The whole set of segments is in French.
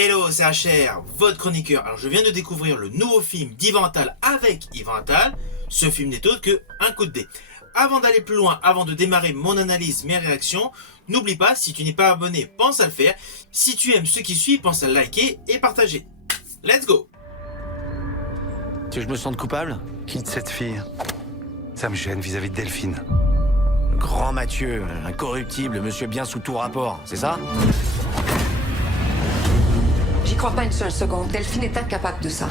Hello, c'est HR, votre chroniqueur. Alors je viens de découvrir le nouveau film d'Yvan Attal avec Yvan Attal. Ce film n'est autre que un coup de dé. Avant d'aller plus loin, avant de démarrer mon analyse, mes réactions, n'oublie pas, si tu n'es pas abonné, pense à le faire. Si tu aimes ce qui suit, pense à liker et partager. Let's go! Tu veux que je me sente coupable? Quitte cette fille. Ça me gêne vis-à-vis de Delphine. Le grand Mathieu, incorruptible, monsieur bien sous tout rapport, c'est ça? J'y crois pas une seule seconde. Delphine est incapable de ça.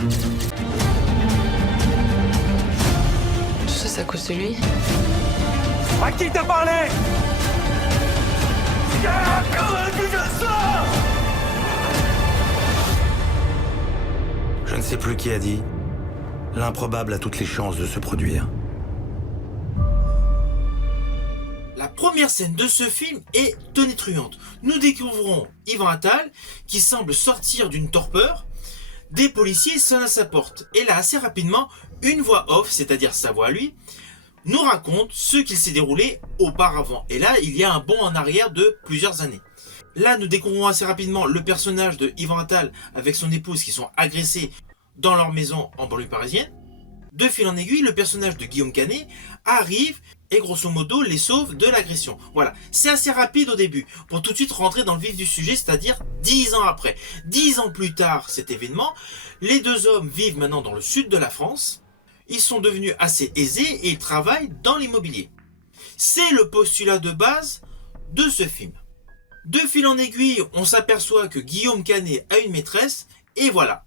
Tout ça, c'est à cause de lui. À qui t'as parlé? Je ne sais plus qui a dit. L'improbable a toutes les chances de se produire. La première scène de ce film est tonitruante. Nous découvrons Yvan Attal qui semble sortir d'une torpeur. Des policiers sonnent à sa porte. Et là, assez rapidement, une voix off, c'est-à-dire sa voix à lui, nous raconte ce qu'il s'est déroulé auparavant. Et là, il y a un bond en arrière de plusieurs années. Là, nous découvrons assez rapidement le personnage de Yvan Attal avec son épouse qui sont agressés dans leur maison en banlieue parisienne. De fil en aiguille, le personnage de Guillaume Canet arrive et grosso modo les sauve de l'agression. Voilà, c'est assez rapide au début pour tout de suite rentrer dans le vif du sujet, c'est-à-dire 10 ans après. 10 ans plus tard, cet événement, les deux hommes vivent maintenant dans le sud de la France. Ils sont devenus assez aisés et ils travaillent dans l'immobilier. C'est le postulat de base de ce film. De fil en aiguille, on s'aperçoit que Guillaume Canet a une maîtresse et voilà.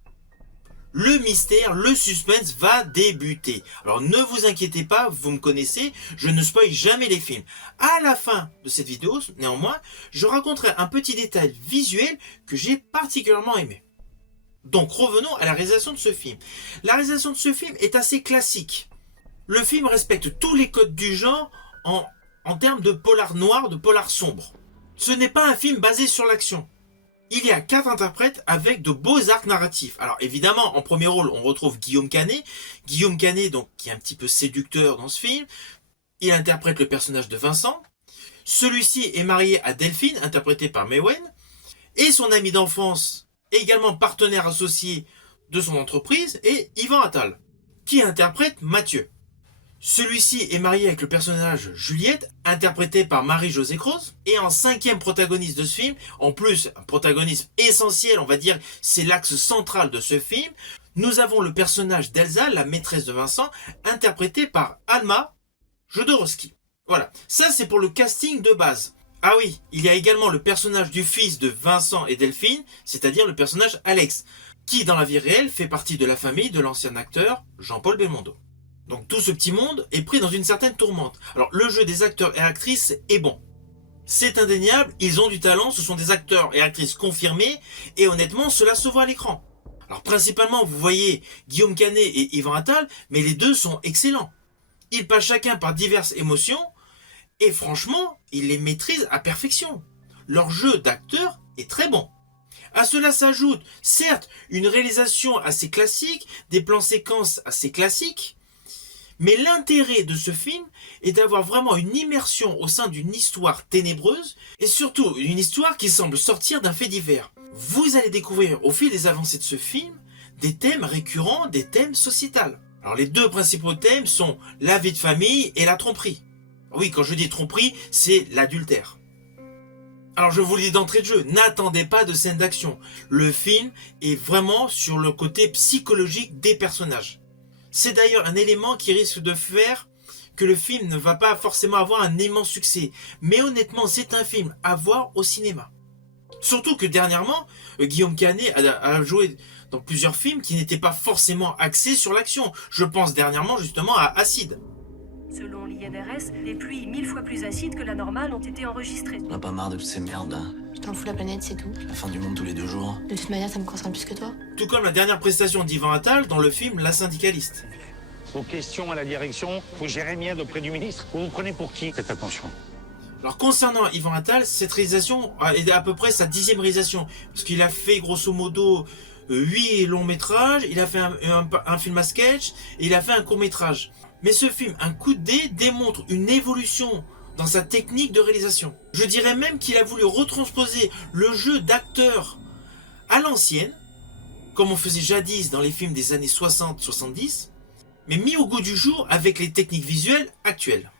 Le mystère, le suspense va débuter. Alors ne vous inquiétez pas, vous me connaissez, je ne spoil jamais les films. À la fin de cette vidéo, néanmoins, je raconterai un petit détail visuel que j'ai particulièrement aimé. Donc revenons à la réalisation de ce film. La réalisation de ce film est assez classique. Le film respecte tous les codes du genre en termes de polar noir, de polar sombre. Ce n'est pas un film basé sur l'action. Il y a 4 interprètes avec de beaux arcs narratifs. Alors évidemment, en premier rôle, on retrouve Guillaume Canet. Guillaume Canet, donc, qui est un petit peu séducteur dans ce film. Il interprète le personnage de Vincent. Celui-ci est marié à Delphine, interprétée par Maïwenn. Et son ami d'enfance, également partenaire associé de son entreprise, est Yvan Attal, qui interprète Mathieu. Celui-ci est marié avec le personnage Juliette, interprétée par Marie-Josée Croze. Et en 5e protagoniste de ce film, en plus, un protagonisme essentiel, on va dire, c'est l'axe central de ce film, nous avons le personnage d'Elsa, la maîtresse de Vincent, interprétée par Alma Jodorowsky. Voilà, ça c'est pour le casting de base. Ah oui, il y a également le personnage du fils de Vincent et Delphine, c'est-à-dire le personnage Alex, qui dans la vie réelle fait partie de la famille de l'ancien acteur Jean-Paul Belmondo. Donc tout ce petit monde est pris dans une certaine tourmente. Alors le jeu des acteurs et actrices est bon. C'est indéniable, ils ont du talent, ce sont des acteurs et actrices confirmés, et honnêtement cela se voit à l'écran. Alors principalement vous voyez Guillaume Canet et Yvan Attal, mais les deux sont excellents. Ils passent chacun par diverses émotions, et franchement, ils les maîtrisent à perfection. Leur jeu d'acteur est très bon. À cela s'ajoute, certes, une réalisation assez classique, des plans séquences assez classiques, mais l'intérêt de ce film est d'avoir vraiment une immersion au sein d'une histoire ténébreuse et surtout une histoire qui semble sortir d'un fait divers. Vous allez découvrir au fil des avancées de ce film des thèmes récurrents, des thèmes sociétals. Alors les deux principaux thèmes sont la vie de famille et la tromperie. Oui, quand je dis tromperie, c'est l'adultère. Alors je vous le dis d'entrée de jeu, n'attendez pas de scène d'action. Le film est vraiment sur le côté psychologique des personnages. C'est d'ailleurs un élément qui risque de faire que le film ne va pas forcément avoir un immense succès. Mais honnêtement, c'est un film à voir au cinéma. Surtout que dernièrement, Guillaume Canet a joué dans plusieurs films qui n'étaient pas forcément axés sur l'action. Je pense dernièrement justement à Acide. Selon l'INRS, des pluies 1000 fois plus acides que la normale ont été enregistrées. On a pas marre de toutes ces merdes là. Je t'en fous la planète, c'est tout. La fin du monde tous les 2 jours. De toute manière, ça me concerne plus que toi. Tout comme la dernière prestation d'Yvan Attal dans le film La Syndicaliste. Vos questions à la direction, vous gérez bien auprès du ministre. Vous vous prenez pour qui? Faites attention. Alors concernant Yvan Attal, cette réalisation est à peu près sa 10e réalisation. Parce qu'il a fait grosso modo 8 longs métrages, il a fait un film à sketch, et il a fait un court métrage. Mais ce film, Un coup de dé, démontre une évolution dans sa technique de réalisation. Je dirais même qu'il a voulu retransposer le jeu d'acteur à l'ancienne, comme on faisait jadis dans les films des années 60-70, mais mis au goût du jour avec les techniques visuelles actuelles.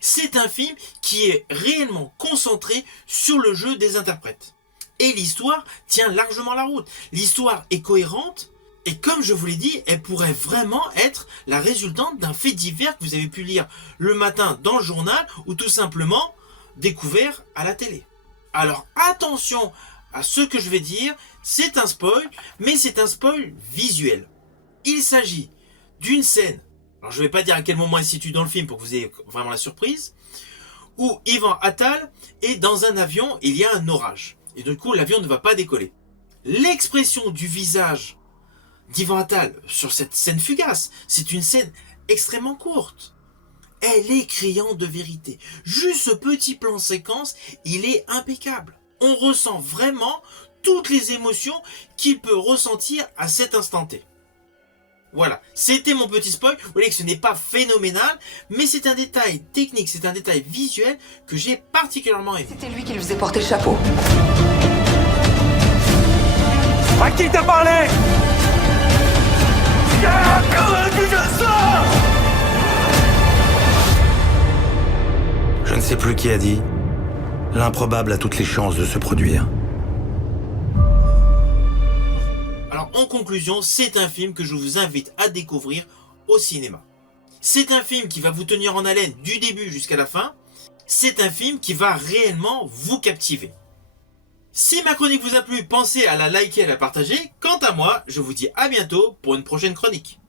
C'est un film qui est réellement concentré sur le jeu des interprètes. Et l'histoire tient largement la route. L'histoire est cohérente, et comme je vous l'ai dit, elle pourrait vraiment être la résultante d'un fait divers que vous avez pu lire le matin dans le journal, ou tout simplement découvert à la télé. Alors attention à ce que je vais dire, c'est un spoil, mais c'est un spoil visuel. Il s'agit d'une scène, alors je ne vais pas dire à quel moment elle se situe dans le film pour que vous ayez vraiment la surprise, où Ivan Attal est dans un avion et il y a un orage. Et du coup l'avion ne va pas décoller. L'expression du visage d'Ivan Attal sur cette scène fugace, c'est une scène extrêmement courte. Elle est criante de vérité. Juste ce petit plan séquence, il est impeccable. On ressent vraiment toutes les émotions qu'il peut ressentir à cet instant T. Voilà, c'était mon petit spoil. Vous voyez que ce n'est pas phénoménal, mais c'est un détail technique, c'est un détail visuel que j'ai particulièrement aimé. C'était lui qui lui faisait porter le chapeau. À qui t'as parlé? Je ne sais plus qui a dit. L'improbable a toutes les chances de se produire. Alors en conclusion, c'est un film que je vous invite à découvrir au cinéma. C'est un film qui va vous tenir en haleine du début jusqu'à la fin. C'est un film qui va réellement vous captiver. Si ma chronique vous a plu, pensez à la liker et à la partager. Quant à moi, je vous dis à bientôt pour une prochaine chronique.